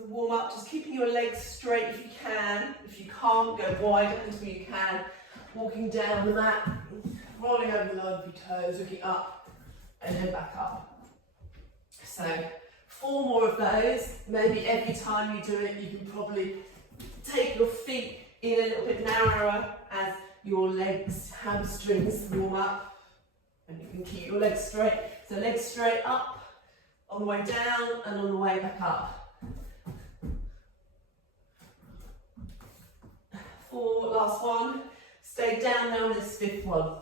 the warm up, just keeping your legs straight if you can. If you can't, go wider until you can. Walking down the mat, rolling over the line of your toes, looking up, and then back up. So 4 more of those. Maybe every time you do it, you can probably take your feet in a little bit narrower as your legs, hamstrings warm up. And you can keep your legs straight. So legs straight up, on the way down, and on the way back up. 4, last one. Stay down there on this 5th one.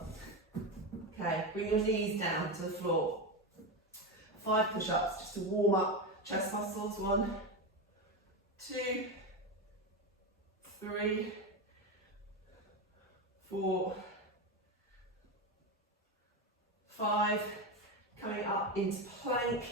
Okay, bring your knees down to the floor. 5 push-ups just to warm up chest muscles. 1, 2, 3, 4, 5. Coming up into plank,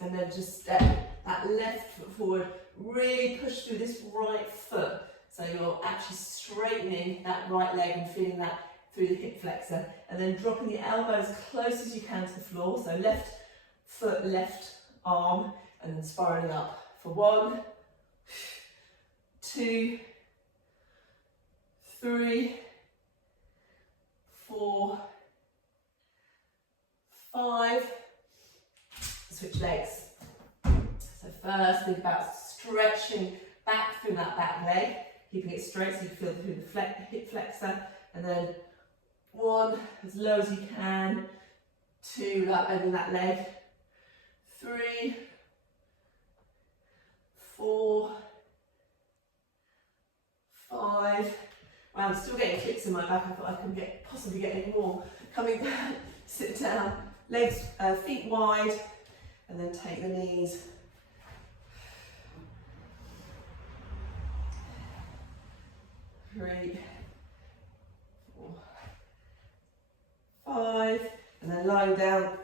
and then just step that left foot forward. Really push through this right foot. So you're actually straightening that right leg and feeling that through the hip flexor. And then dropping the elbows close as you can to the floor. So left foot, left arm, and then spiraling up for 1, 2, 3, 4, 5. Switch legs. So first, think about stretching back through that back leg, keeping it straight so you feel through the hip flexor, and then 1, as low as you can, 2, without bending that leg, 3, 4, 5. Wow, I'm still getting kicks in my back. I thought I could possibly get any more. Coming down, sit down, legs, feet wide, and then take the knees. 3, 4, 5, and then lying down,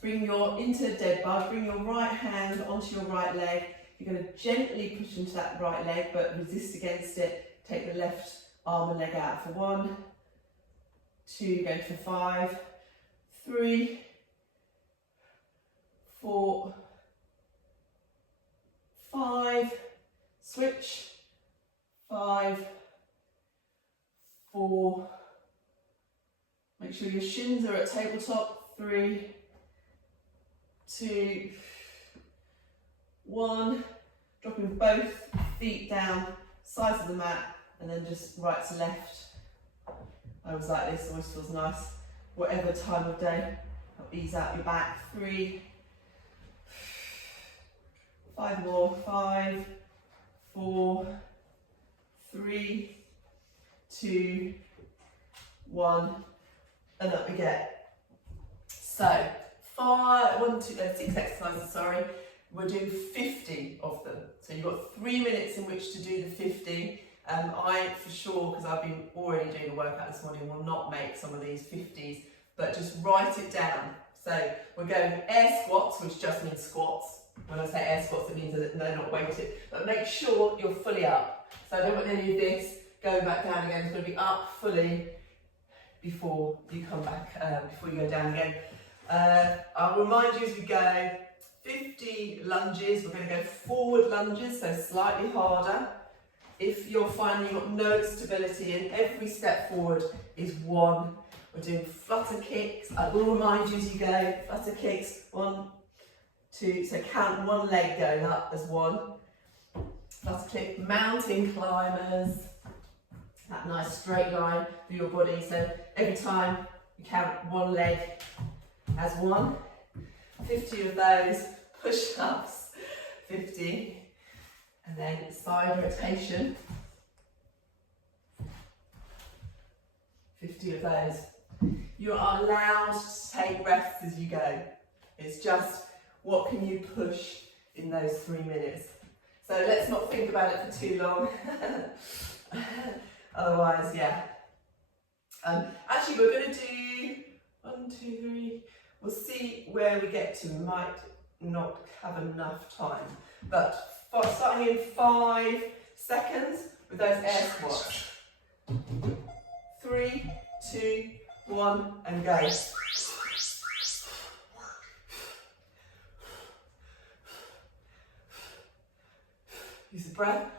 bring your into dead bug, bring your right hand onto your right leg. You're going to gently push into that right leg, but resist against it. Take the left arm and leg out for 1, 2, go for 5, 3, 4, 5, switch, 5, 4, make sure your shins are at tabletop, 3, 2, 1, dropping both feet down, sides of the mat, and then just right to left. I was like this, always feels nice, whatever time of day. Help ease out your back. 3, 5 more, 5, 4, 3, 2, 1, and up we get. So 6 exercises, sorry. We're doing 50 of them. So you've got 3 minutes in which to do the 50. I, for sure, because I've been already doing a workout this morning, will not make some of these 50s, but just write it down. So we're going air squats, which just means squats. When I say air squats, it means that they're not weighted, but make sure you're fully up. So I don't want any of this going back down again. It's going to be up fully before you come back, before you go down again. I'll remind you as we go, 50 lunges. We're going to go forward lunges, so slightly harder. If you're finding you've got no stability in every step forward is 1. We're doing flutter kicks. I will remind you as you go, flutter kicks, 1, 2, so count 1 leg going up as 1. Flutter kick, mountain climbers, that nice straight line through your body. So every time you count 1 leg as 1. 50 of those, push-ups, 50. And then side rotation, 50 of those. You are allowed to take rests as you go. It's just what can you push in those 3 minutes. So let's not think about it for too long. Otherwise, yeah. Actually, we're going to do 1, 2, 3. We'll see where we get to. We might not have enough time, but starting in 5 seconds with those air squats. 3, 2, 1, and go. Use the breath.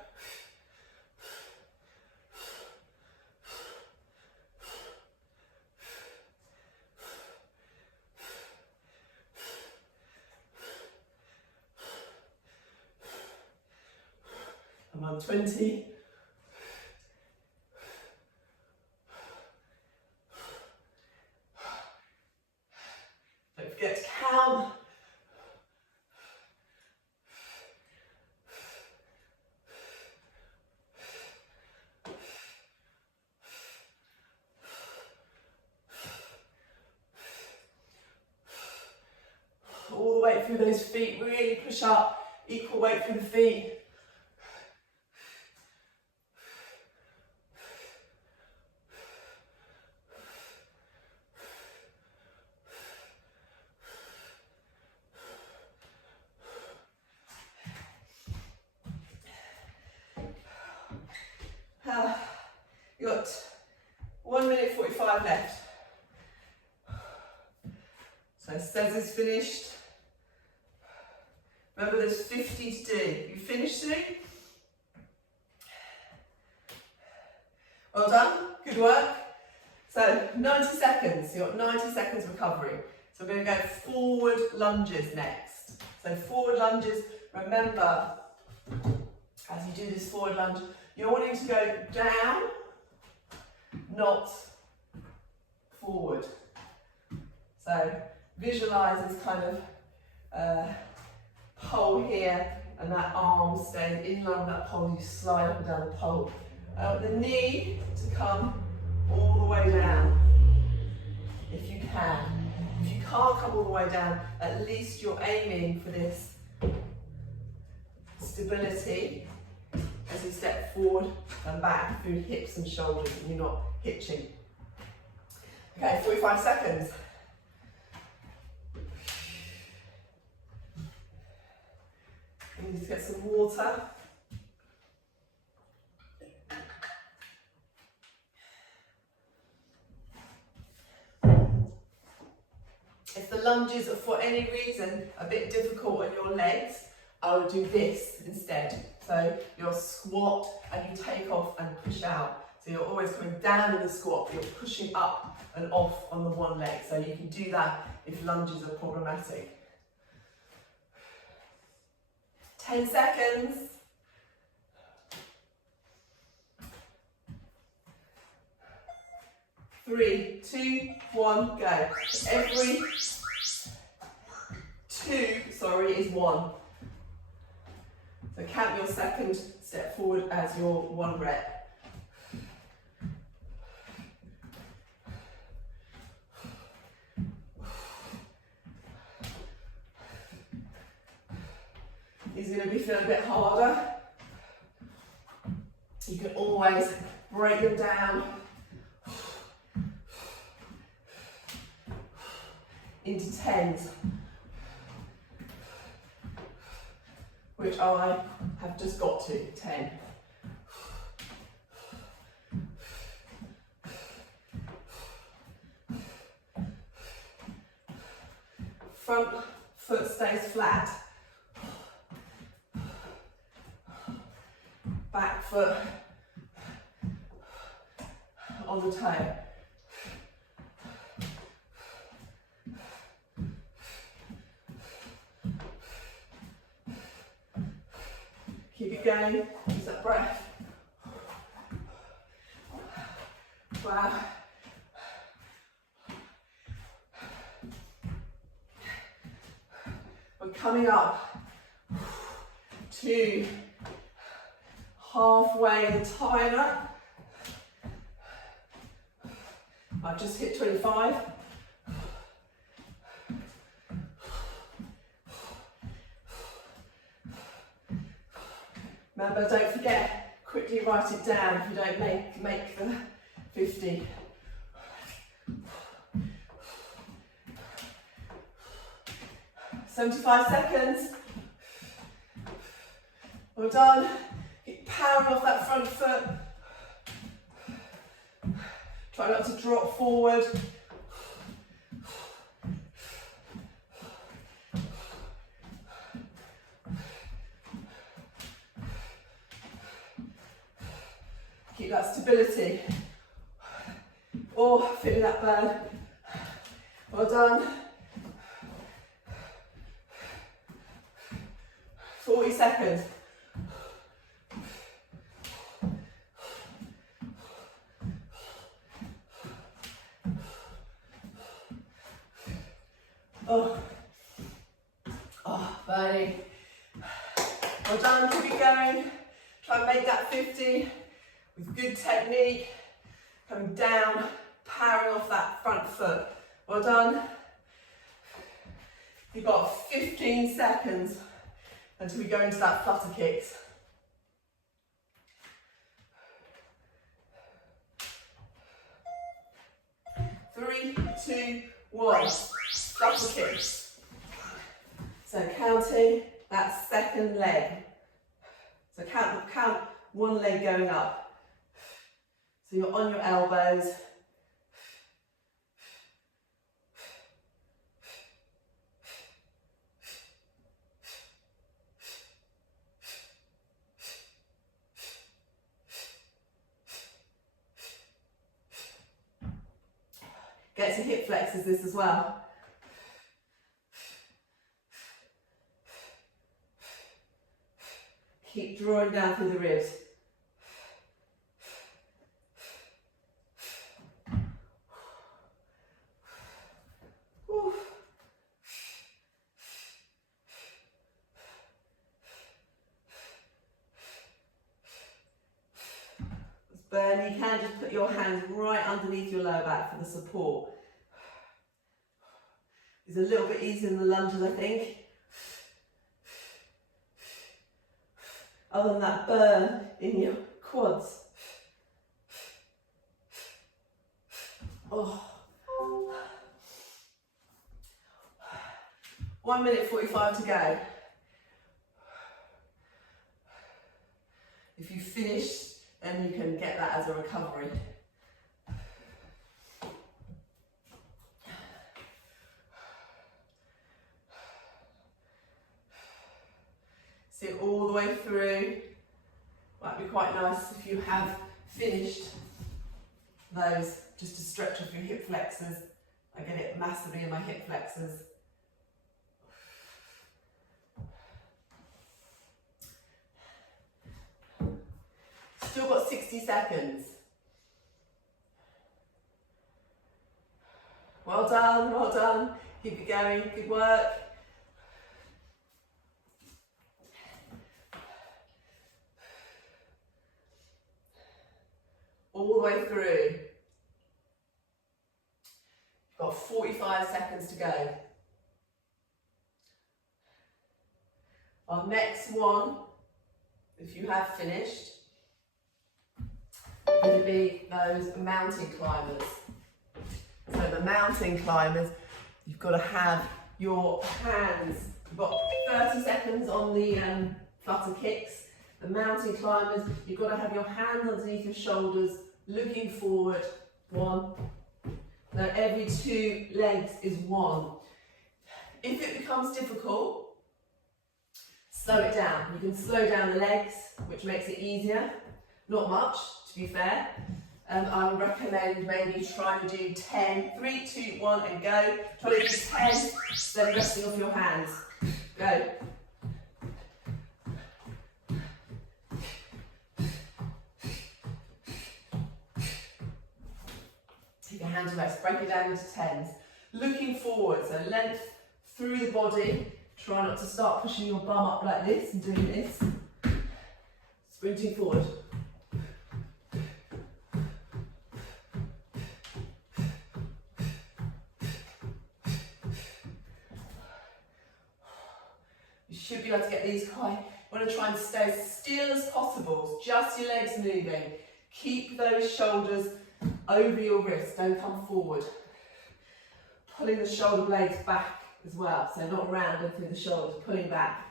I'm on 20. Don't forget to count. All the way through those feet, really push up, equal weight through the feet. You got 1 minute 45 left. So it says it's finished. Remember there's 50 to do. You finished soon? Well done, good work. So 90 seconds, you've got 90 seconds recovery. So we're going to go forward lunges next. So forward lunges, remember, as you do this forward lunge, you're wanting to go down, not forward. So visualise this kind of pole here, and that arm stays in line with that pole. You slide up and down the pole. The knee to come all the way down, if you can. If you can't come all the way down, at least you're aiming for this stability as you step forward and back through hips and shoulders, and you're not hitching. Okay, 45 seconds. You need to get some water. If the lunges are for any reason a bit difficult on your legs, I would do this instead. So you'll squat and you take off and push out. So you're always coming down in the squat, but you're pushing up and off on the one leg. So you can do that if lunges are problematic. 10 seconds. 3, 2, 1, go. Every 2, is 1. So count your second step forward as your 1 rep. These are going to be feeling a bit harder. You can always break them down into 10s, which I have just got to 10. Front foot stays flat. Back foot on the toe. Keep it going, use that breath. Wow. We're coming up to halfway the timer. I've just hit 25. Remember, don't forget, quickly write it down if you don't make the 50. "75 seconds. Well done. Keep powering off that front foot. Try not to drop forward. keep that stability. Oh, feeling that burn. Well done. 40 seconds. Burning. Well done, keep it going. Try and make that 50 with good technique. Coming down, powering off that front foot. Well done. You've got 15 seconds until we go into that flutter kicks. 3, 2, 1. Flutter kicks. So counting that second leg. So count one leg going up. So you're on your elbows. Get to hip flexors this as well. Keep drawing down through the ribs. Burn, you can just put your hands right underneath your lower back for the support. It's a little bit easier than the lunges, I think. Other than that burn in your quads. Oh. 1 minute 45 to go. If you finish, then you can get that as a recovery. Sit all the way through. Might be quite nice if you have finished those, just to stretch off your hip flexors. I get it massively in my hip flexors. Still got 60 seconds. Well done, well done. Keep it going, good work. All the way through. You've got 45 seconds to go. Our next one, if you have finished, is going to be those mountain climbers. So the mountain climbers, you've got to have your hands, you've got 30 seconds on the flutter kicks. The mountain climbers, you've got to have your hands underneath your shoulders, looking forward. 1. Now every 2 legs is 1. If it becomes difficult, slow it down. You can slow down the legs, which makes it easier. Not much, to be fair. I would recommend maybe trying to do 10, 3, 2, 1 and go. Try to do 10, then resting off your hands. Go. Take your hand to rest, break it down into 10s. Looking forward, so length through the body. Try not to start pushing your bum up like this and doing this. Sprinting forward. Should be able to get these high. You want to try and stay as still as possible, just your legs moving. Keep those shoulders over your wrists, don't come forward. Pulling the shoulder blades back as well, so not round and through the shoulders, pulling back.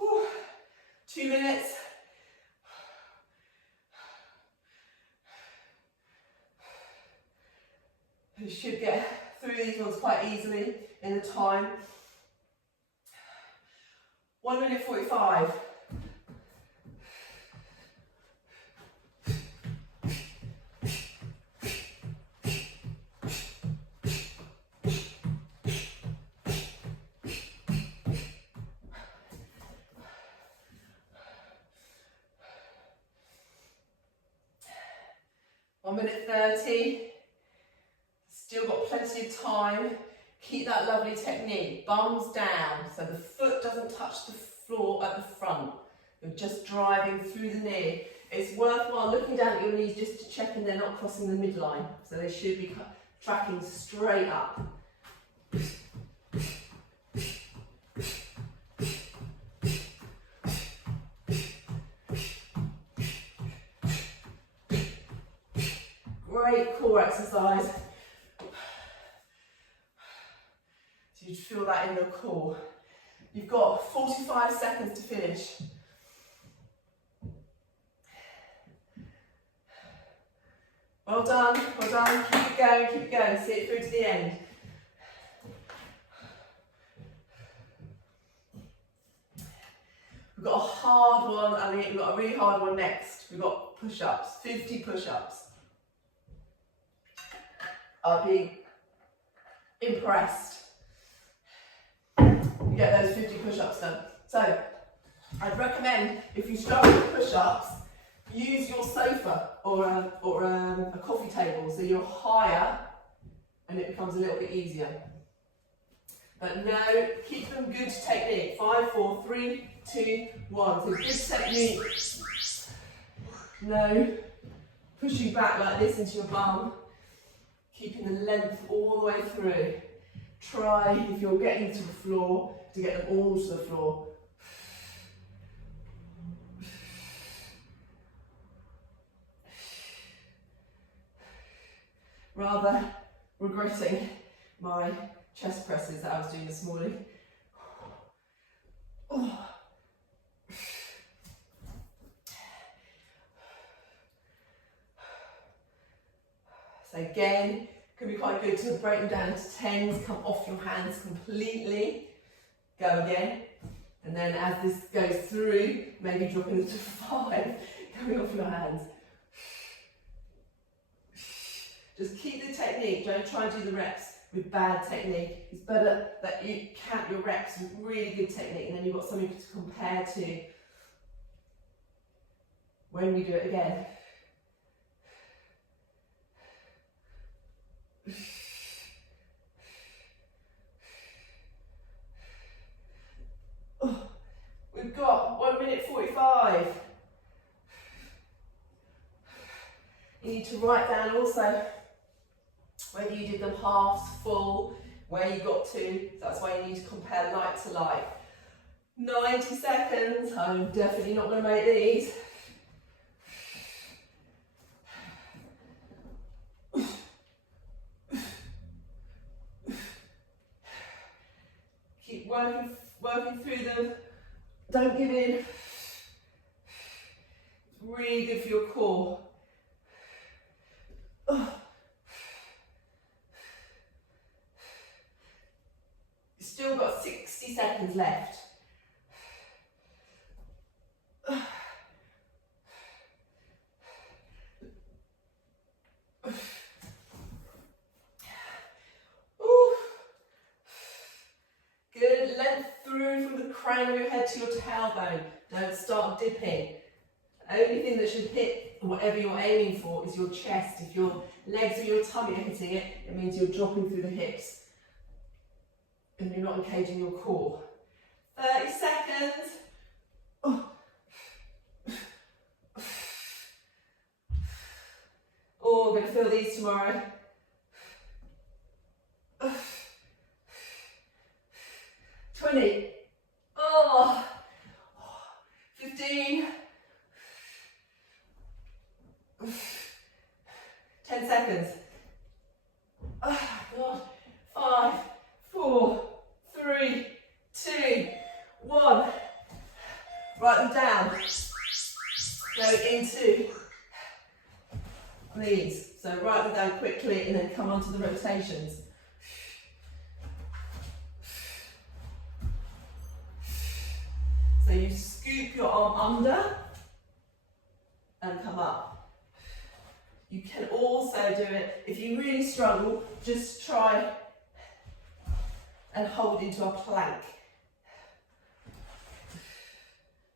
Ooh, 2 minutes. You should get through these ones quite easily in the time. 1 minute 45. Minute 30, still got plenty of time. Keep that lovely technique, bums down, so the foot doesn't touch the floor at the front. You're just driving through the knee. It's worthwhile looking down at your knees just to check in they're not crossing the midline, so they should be tracking straight up. Great core exercise. So you feel that in your core. You've got 45 seconds to finish. Well done, well done. Keep it going, keep it going. See it through to the end. We've got a hard one, and we've got a really hard one next. We've got push-ups, 50 push-ups. I'll be impressed you get those 50 push-ups done. So I'd recommend, if you struggle with push-ups, use your sofa or a coffee table so you're higher and it becomes a little bit easier. But no, keep them good technique. 5, 4, 3, 2, 1. So good technique. No pushing back like this into your bum. Keeping the length all the way through. Try, if you're getting to the floor, to get them all to the floor. Rather regretting my chest presses that I was doing this morning. Oh. So again, can be quite good to break them down into 10s, come off your hands completely. Go again. And then as this goes through, maybe dropping into 5, coming off your hands. Just keep the technique, don't try and do the reps with bad technique. It's better that you count your reps with really good technique and then you've got something to compare to when we do it again. Oh, we've got 1 minute 45. You need to write down also whether you did them halves, full, where you got to. That's why you need to compare like to like. 90 seconds. I'm definitely not going to make these. Keep working through them. Don't give in. It's really good for your core. Still got 60 seconds left. Good, length through from the crown of your head to your tailbone. Don't start dipping. The only thing that should hit whatever you're aiming for is your chest. If your legs or your tummy are hitting it, it means you're dropping through the hips. And you're not engaging your core. 30 seconds. Oh, I'm going to feel these tomorrow. 20. 15. 10 seconds. God. 5, 4, 3, 2, 1. Write them down. Go into these. So write them down quickly and then come on to the rotations. scoop your arm under and come up. You can also do it, if you really struggle, just try and hold into a plank.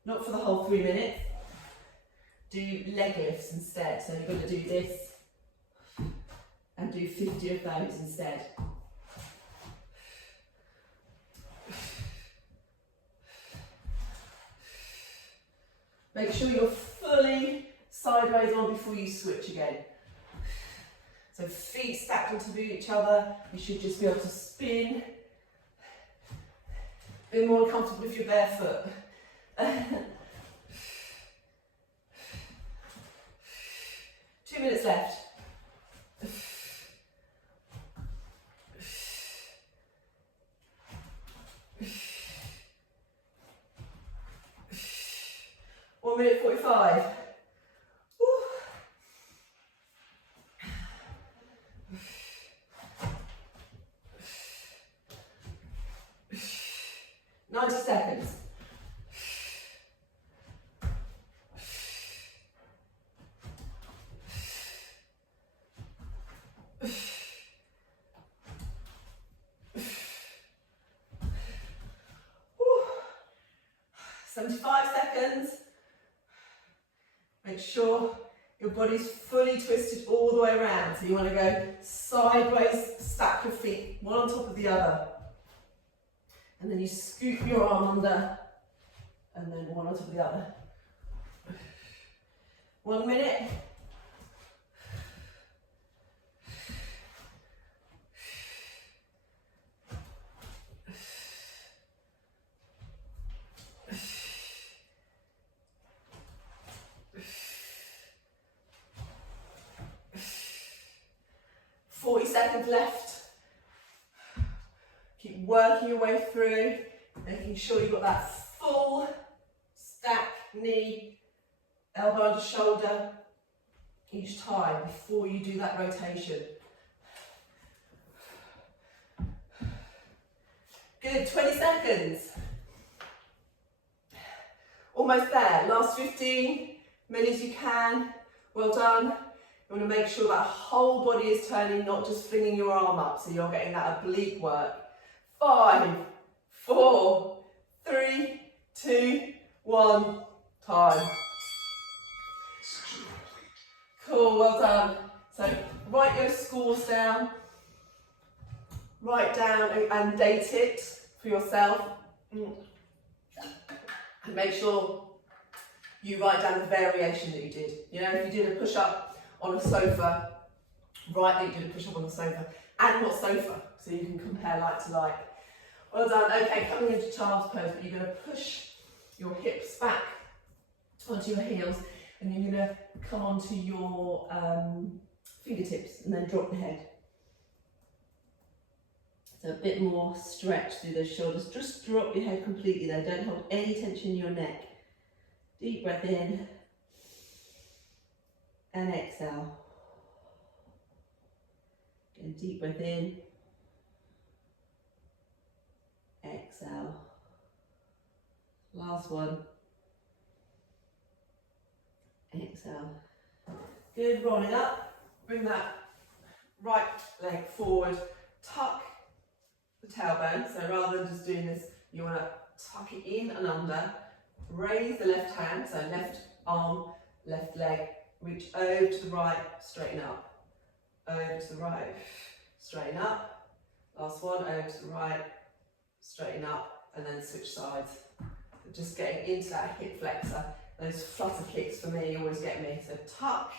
Not for the whole 3 minutes. Do leg lifts instead. So you're going to do this and do 50 of those instead. Make sure you're fully sideways on before you switch again. So feet stacked onto each other. You should just be able to spin. Be more comfortable if you're barefoot. 2 minutes left. One minute 45. Woo. 90 seconds. Woo. 75 seconds. Make sure your body's fully twisted all the way around. So you want to go sideways, stack your feet, one on top of the other. And then you scoop your arm under, and then one on top of the other. 1 minute. Seconds left. Keep working your way through, making sure you've got that full stack knee, elbow under shoulder each time before you do that rotation. Good, 20 seconds. Almost there, last 15, many as you can, well done. You want to make sure that whole body is turning, not just flinging your arm up, so you're getting that oblique work. 5, 4, 3, 2, 1, time. Cool, well done. So write your scores down, write down and date it for yourself. And make sure you write down the variation that you did. You know, if you did a push-up on a sofa, write that you did a push-up on the sofa, and what sofa, so you can compare like to like. Well done. Okay, coming into child's pose, but you're going to push your hips back onto your heels, and you're going to come onto your fingertips, and then drop the head. So a bit more stretch through those shoulders. Just drop your head completely there. Don't hold any tension in your neck. Deep breath in. And exhale. Again, deep breath in. Exhale. Last one. Exhale. Good, rolling up. Bring that right leg forward. Tuck the tailbone. So rather than just doing this, you want to tuck it in and under. Raise the left hand, so left arm, left leg. Reach over to the right, straighten up. Over to the right, straighten up. Last one, over to the right, straighten up, and then switch sides. Just getting into that hip flexor. Those flutter kicks for me always get me. So tuck,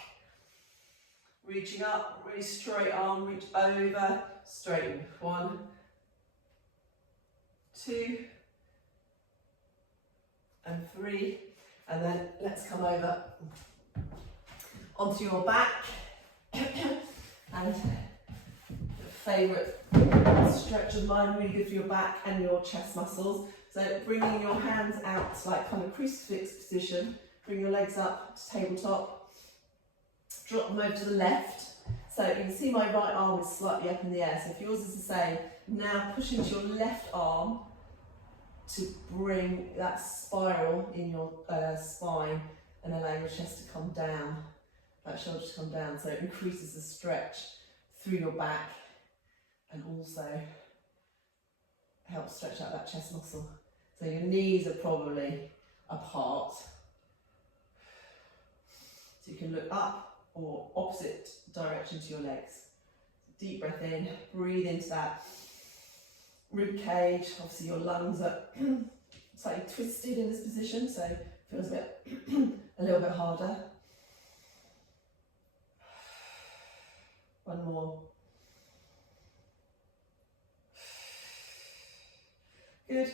reaching up, really straight arm, reach over, straighten. 1, 2, and 3. And then let's come over onto your back. And favourite stretch of mine, really good for your back and your chest muscles. So bringing your hands out like kind of crucifix position, bring your legs up to tabletop, drop them over to the left. So you can see my right arm is slightly up in the air, so if yours is the same, now push into your left arm to bring that spiral in your spine and allow your chest to come down, that shoulder to come down, so it increases the stretch through your back and also helps stretch out that chest muscle. So your knees are probably apart, so you can look up or opposite direction to your legs. Deep breath in, breathe into that rib cage. Obviously your lungs are slightly twisted in this position, so it feels a bit a little bit harder. One more. Good.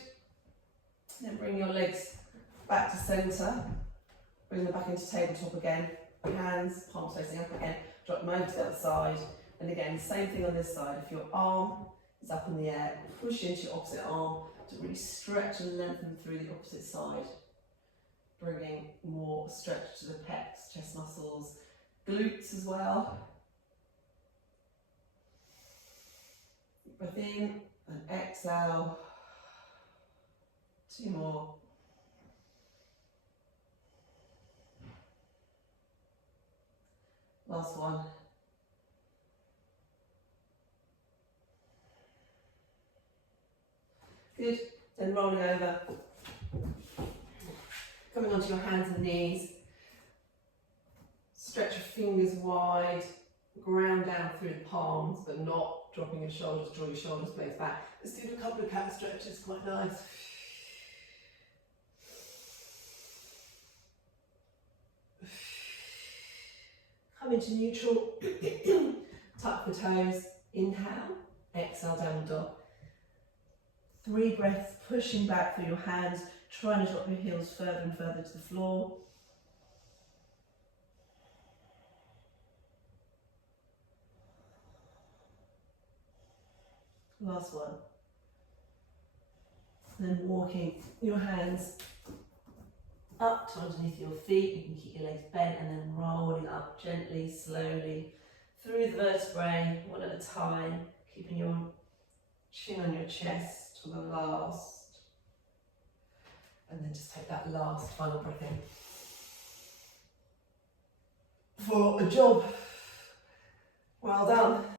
Then bring your legs back to centre. Bring them back into tabletop again. Hands, palms facing up again. Drop them over to the other side. And again, same thing on this side. If your arm is up in the air, push into your opposite arm to really stretch and lengthen through the opposite side. Bringing more stretch to the pecs, chest muscles, glutes as well. Breath in and exhale. 2 more. Last one. Good. Then rolling over. Coming onto your hands and knees. Stretch your fingers wide. Ground down through the palms, but not dropping your shoulders. Draw your shoulders blades back. Let's do a couple of cat stretches, quite nice. Come into neutral. Tuck the toes. Inhale. Exhale, downward dog. 3 breaths, pushing back through your hands, trying to drop your heels further and further to the floor. Last one. Then walking your hands up to underneath your feet. You can keep your legs bent and then rolling up gently, slowly through the vertebrae, one at a time, keeping your chin on your chest for the last. And then just take that last final breath in. For a job. Well done.